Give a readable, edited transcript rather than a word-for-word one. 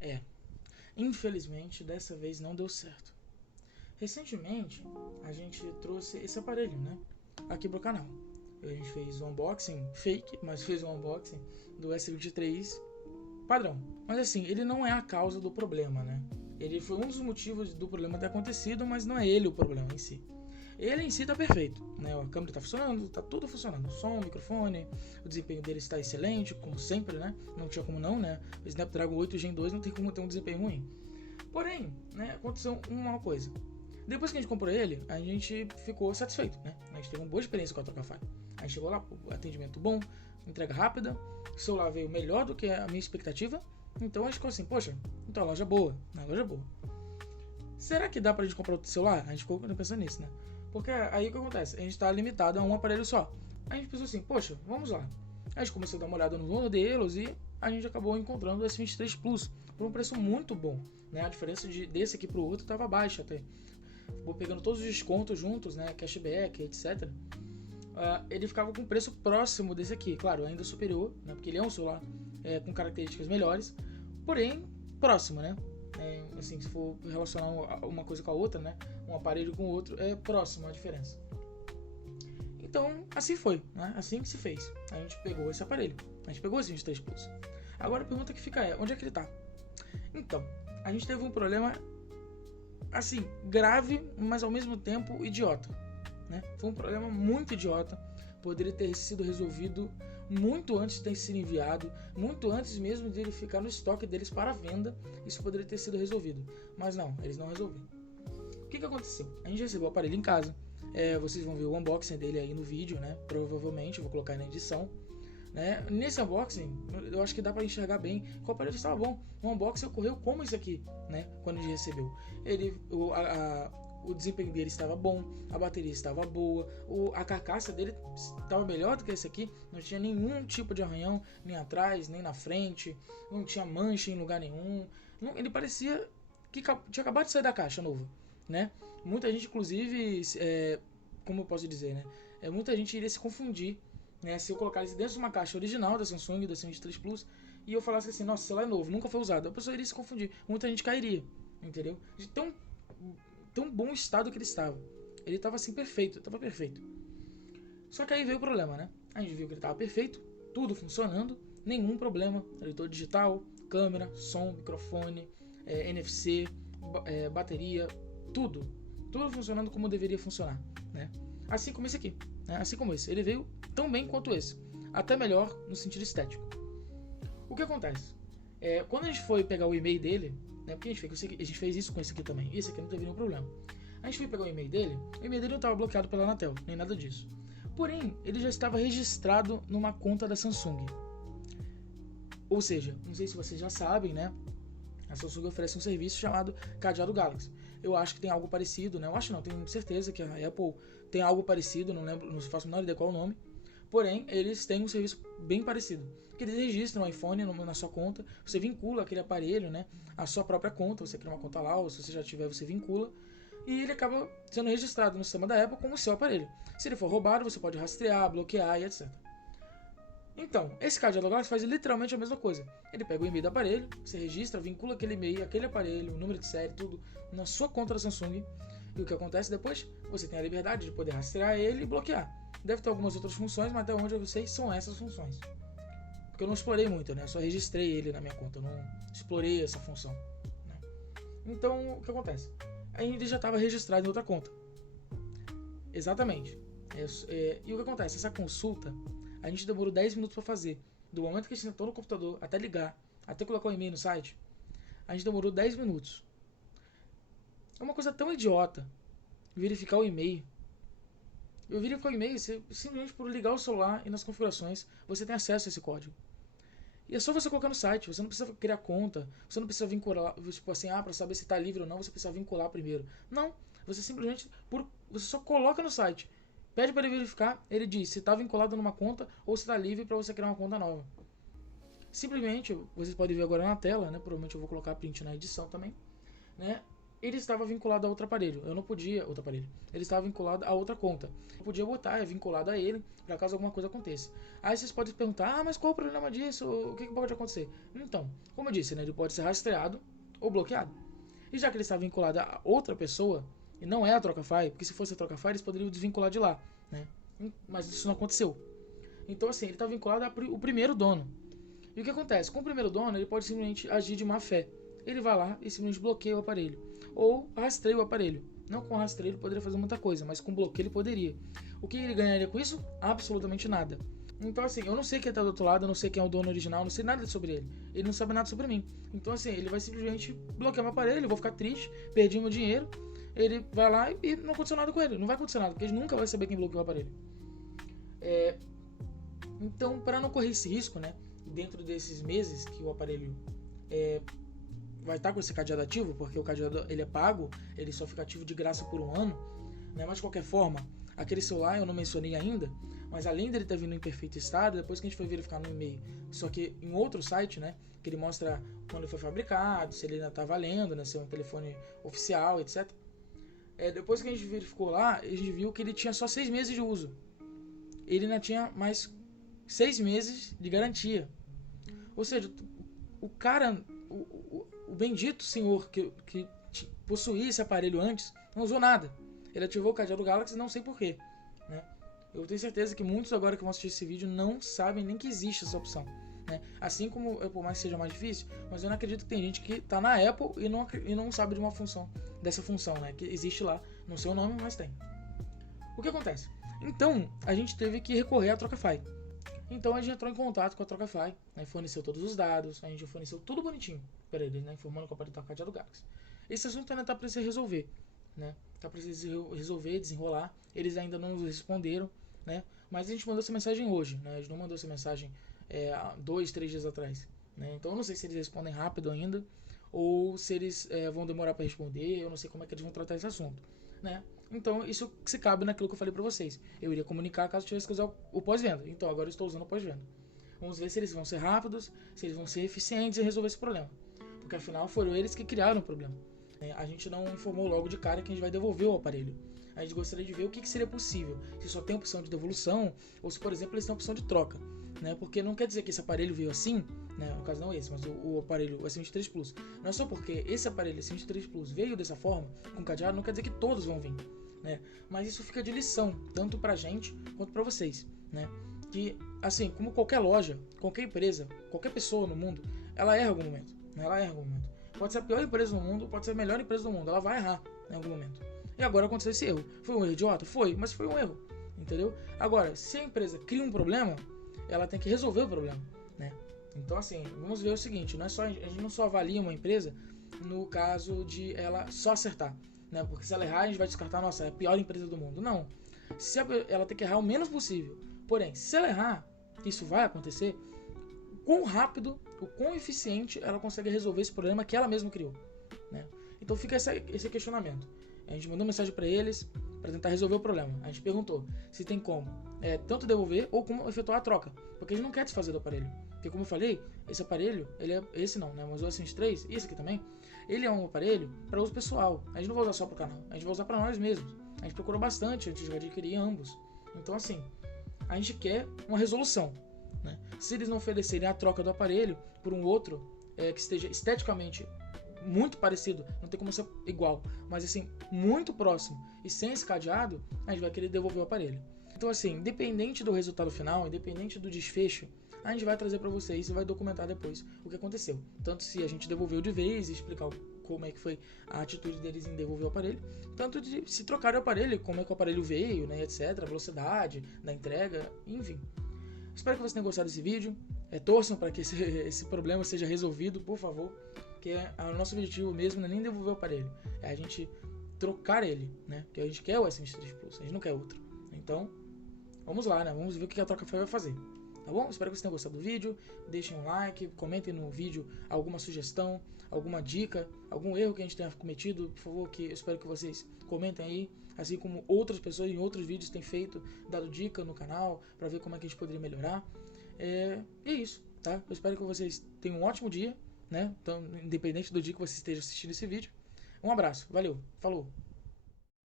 É, infelizmente dessa vez não deu certo. Recentemente a gente trouxe esse aparelho, né, aqui pro canal. A gente fez um unboxing fake, mas fez um unboxing do S23 padrão. Mas assim, ele não é a causa do problema, né? Ele foi um dos motivos do problema ter acontecido, mas não é ele o problema em si. Ele em si tá perfeito, né? A câmera tá funcionando, tá tudo funcionando. O som, o microfone, o desempenho dele está excelente, como sempre, né? Não tinha como não, né? O Snapdragon 8 Gen 2 não tem como ter um desempenho ruim. Porém, né, aconteceu uma coisa. Depois que a gente comprou ele, a gente ficou satisfeito, né? A gente teve uma boa experiência com a Trocafy. A gente chegou lá, atendimento bom, entrega rápida, o celular veio melhor do que a minha expectativa. Então a gente ficou assim, poxa, então a loja é boa, né? A loja é boa. Será que dá pra gente comprar outro celular? A gente ficou pensando nisso, né? Porque aí o que acontece? A gente tá limitado a um aparelho só. A gente pensou assim, poxa, vamos lá. A gente começou a dar uma olhada nos modelos e a gente acabou encontrando o S23 Plus por um preço muito bom, né? A diferença desse aqui pro outro estava baixa até. Vou pegando todos os descontos juntos, né? Cashback, etc. Ele ficava com um preço próximo desse aqui, claro, ainda superior, né? Porque ele é um celular com características melhores, porém próximo, né? Assim, se for relacionar uma coisa com a outra, né? Um aparelho com o outro, é próximo a diferença. Então, assim foi, né? Assim que se fez. A gente pegou esse aparelho, a gente pegou esse 23 Plus. Agora a pergunta que fica é, onde é que ele tá? Então, a gente teve um problema, assim, grave, mas ao mesmo tempo idiota, né? Foi um problema muito idiota, poderia ter sido resolvido muito antes de ter sido enviado, muito antes mesmo de ele ficar no estoque deles para venda, isso poderia ter sido resolvido. Mas não, eles não resolveram. O que aconteceu? A gente recebeu o aparelho em casa, vocês vão ver o unboxing dele aí no vídeo, né? Provavelmente, eu vou colocar aí na edição. Né? Nesse unboxing, eu acho que dá para enxergar bem que o aparelho estava bom. O unboxing ocorreu como isso aqui, né? Quando a gente recebeu. O desempenho dele estava bom, a bateria estava boa, a carcaça dele estava melhor do que esse aqui, não tinha nenhum tipo de arranhão, nem atrás, nem na frente, não tinha mancha em lugar nenhum. Ele parecia que tinha acabado de sair da caixa novo, né? Muita gente, inclusive, como eu posso dizer, né? Muita gente iria se confundir, né? Se eu colocar isso dentro de uma caixa original da Samsung, da S23 Plus, e eu falasse assim, nossa, celular é novo, nunca foi usado, a pessoa iria se confundir, muita gente cairia, entendeu? De tão bom estado que ele estava. Ele estava assim perfeito, estava perfeito. Só que aí veio o problema, né? A gente viu que ele estava perfeito, tudo funcionando, nenhum problema. Leitor digital, câmera, som, microfone, NFC, bateria, tudo. Tudo funcionando como deveria funcionar, né? Assim como esse aqui, né? Assim como esse. Ele veio tão bem quanto esse. Até melhor no sentido estético. O que acontece? Quando a gente foi pegar o e-mail dele, né? Porque a gente fez isso com esse aqui também. Esse aqui não teve nenhum problema. A gente foi pegar o e-mail dele não estava bloqueado pela Anatel, nem nada disso. Porém, ele já estava registrado numa conta da Samsung. Ou seja, não sei se vocês já sabem, né? A Samsung oferece um serviço chamado Cadeado Galaxy. Eu acho que tem algo parecido, né? Eu acho não, tenho certeza que a Apple tem algo parecido, não lembro, não faço a menor ideia qual é o nome. Porém, eles têm um serviço bem parecido. Que eles registram o iPhone na sua conta, você vincula aquele aparelho, né? À sua própria conta, você cria uma conta lá, ou se você já tiver, você vincula. E ele acaba sendo registrado no sistema da Apple como o seu aparelho. Se ele for roubado, você pode rastrear, bloquear e etc. Então, esse cadeado Galaxy faz literalmente a mesma coisa. Ele pega o e-mail do aparelho, você registra, vincula aquele e-mail, aquele aparelho, o número de série, tudo na sua conta da Samsung. E o que acontece depois? Você tem a liberdade de poder rastrear ele e bloquear. Deve ter algumas outras funções, mas até onde eu sei são essas funções. Porque eu não explorei muito, né? Eu só registrei ele na minha conta, eu não explorei essa função. Né? Então, o que acontece? Aí ele já estava registrado em outra conta. Exatamente. E o que acontece? Essa consulta a gente demorou 10 minutos para fazer. Do momento que a gente sentou no computador até ligar, até colocar o e-mail no site, a gente demorou 10 minutos. É uma coisa tão idiota verificar o e-mail. Eu verificar o e-mail, você, simplesmente por ligar o celular e nas configurações, você tem acesso a esse código. E é só você colocar no site, você não precisa criar conta, você não precisa vincular, tipo assim, para saber se está livre ou não, você precisa vincular primeiro. Não, você simplesmente, você só coloca no site, pede para ele verificar, ele diz se está vinculado numa conta ou se está livre para você criar uma conta nova. Simplesmente, vocês podem ver agora na tela, né? Provavelmente eu vou colocar print na edição também, né? ele estava vinculado a outro aparelho. Eu não podia, outro aparelho. Ele estava vinculado a outra conta. Eu podia botar, é vinculado a ele, para caso alguma coisa aconteça. Aí vocês podem se perguntar, mas qual o problema disso? O que pode acontecer? Então, como eu disse, né, ele pode ser rastreado ou bloqueado. E já que ele está vinculado a outra pessoa, e não é a Trocafy, porque se fosse a Trocafy eles poderiam desvincular de lá, né? Mas isso não aconteceu. Então assim, ele está vinculado ao primeiro dono. E o que acontece? Com o primeiro dono, ele pode simplesmente agir de má fé. Ele vai lá e simplesmente bloqueia o aparelho. Ou rastreia o aparelho. Não com rastreio ele poderia fazer muita coisa, mas com bloqueio ele poderia. O que ele ganharia com isso? Absolutamente nada. Então assim, eu não sei quem tá do outro lado, eu não sei quem é o dono original, eu não sei nada sobre ele. Ele não sabe nada sobre mim. Então assim, ele vai simplesmente bloquear meu aparelho, eu vou ficar triste, perdi meu dinheiro. Ele vai lá e não aconteceu nada com ele. Não vai acontecer nada, porque ele nunca vai saber quem bloqueou o aparelho. Então, para não correr esse risco, né, dentro desses meses que o aparelho vai estar com esse cadeado ativo, porque o cadeado ele é pago, ele só fica ativo de graça por um ano, né, mas de qualquer forma, aquele celular eu não mencionei ainda, mas além dele estar vindo em perfeito estado, depois que a gente foi verificar no e-mail, só que em outro site, né, que ele mostra quando ele foi fabricado, se ele ainda está valendo, né, se é um telefone oficial, etc. Depois que a gente verificou lá, a gente viu que ele tinha só 6 meses de uso. Ele ainda tinha mais 6 meses de garantia. Ou seja, o cara, o bendito senhor que possuía esse aparelho antes, não usou nada. Ele ativou o cadeado Galaxy, não sei porquê, né? Eu tenho certeza que muitos agora que vão assistir esse vídeo não sabem nem que existe essa opção, né? Assim como, por mais que seja mais difícil, mas eu não acredito que tem gente que tá na Apple e não sabe de uma função, dessa função, né? Que existe lá, não sei o nome, mas tem. O que acontece? Então, a gente teve que recorrer à Trocafy. Então a gente entrou em contato com a Trocafy, né, forneceu todos os dados, a gente forneceu tudo bonitinho para eles, né, informando que o aparelho está cadeado Galaxy. Esse assunto ainda está para se resolver, né, está para se resolver, desenrolar. Eles ainda não nos responderam, né, mas a gente mandou essa mensagem hoje, né, a gente não mandou essa mensagem 2, 3 dias atrás, né, então eu não sei se eles respondem rápido ainda ou se eles vão demorar para responder, eu não sei como é que eles vão tratar esse assunto, né. Então, isso se cabe naquilo que eu falei pra vocês. Eu iria comunicar caso tivesse que usar o pós-venda. Então, agora eu estou usando o pós-venda. Vamos ver se eles vão ser rápidos, se eles vão ser eficientes em resolver esse problema. Porque, afinal, foram eles que criaram o problema. A gente não informou logo de cara que a gente vai devolver o aparelho. A gente gostaria de ver o que seria possível. Se só tem opção de devolução, ou se, por exemplo, eles têm opção de troca. Né? Porque não quer dizer que esse aparelho veio assim, né? No caso não esse, mas o aparelho, o S23 Plus. Não é só porque esse aparelho S23 Plus veio dessa forma, com cadeado, não quer dizer que todos vão vir. Né? Mas isso fica de lição, tanto pra gente quanto pra vocês. Né? Que, assim, como qualquer loja, qualquer empresa, qualquer pessoa no mundo, ela erra em algum momento. Né? Ela erra em algum momento. Pode ser a pior empresa do mundo, pode ser a melhor empresa do mundo, ela vai errar em algum momento. E agora aconteceu esse erro. Foi um erro idiota? Foi, mas foi um erro. Entendeu? Agora, se a empresa cria um problema, ela tem que resolver o problema, né? Então, assim, vamos ver o seguinte, a gente não só avalia uma empresa no caso de ela só acertar, né? Porque se ela errar, a gente vai descartar, nossa, é a pior empresa do mundo. Não. Se ela tem que errar o menos possível. Porém, se ela errar, isso vai acontecer, o quão rápido, o quão eficiente ela consegue resolver esse problema que ela mesma criou, né? Então fica esse questionamento. A gente mandou mensagem para eles para tentar resolver o problema. A gente perguntou se tem como tanto devolver ou como efetuar a troca, porque a gente não quer desfazer do aparelho. Porque como eu falei, esse aparelho, ele é esse não, né? Mas o S23 e esse aqui também, ele é um aparelho para uso pessoal. A gente não vai usar só para o canal, a gente vai usar para nós mesmos. A gente procurou bastante antes de adquirir ambos. Então assim, a gente quer uma resolução, né? Se eles não oferecerem a troca do aparelho por um outro que esteja esteticamente muito parecido, não tem como ser igual, mas assim, muito próximo e sem esse cadeado, a gente vai querer devolver o aparelho. Então assim, independente do resultado final, independente do desfecho, a gente vai trazer para vocês e vai documentar depois o que aconteceu. Tanto se a gente devolveu de vez e explicar como é que foi a atitude deles em devolver o aparelho, tanto de se trocar o aparelho, como é que o aparelho veio, né, etc, a velocidade da entrega, enfim. Espero que vocês tenham gostado desse vídeo. Torçam para que esse problema seja resolvido, por favor. Que o nosso objetivo mesmo não é nem devolver o aparelho, é a gente trocar ele, né? Porque a gente quer o S23 Plus, a gente não quer outro. Então, vamos lá, né? Vamos ver o que a Trocafy vai fazer. Tá bom? Espero que vocês tenham gostado do vídeo. Deixem um like, comentem no vídeo alguma sugestão, alguma dica, algum erro que a gente tenha cometido. Por favor, que eu espero que vocês comentem aí. Assim como outras pessoas em outros vídeos têm feito, dado dica no canal, para ver como é que a gente poderia melhorar. E é isso, tá? Eu espero que vocês tenham um ótimo dia, né? Então, independente do dia que você esteja assistindo esse vídeo. Um abraço, valeu, falou!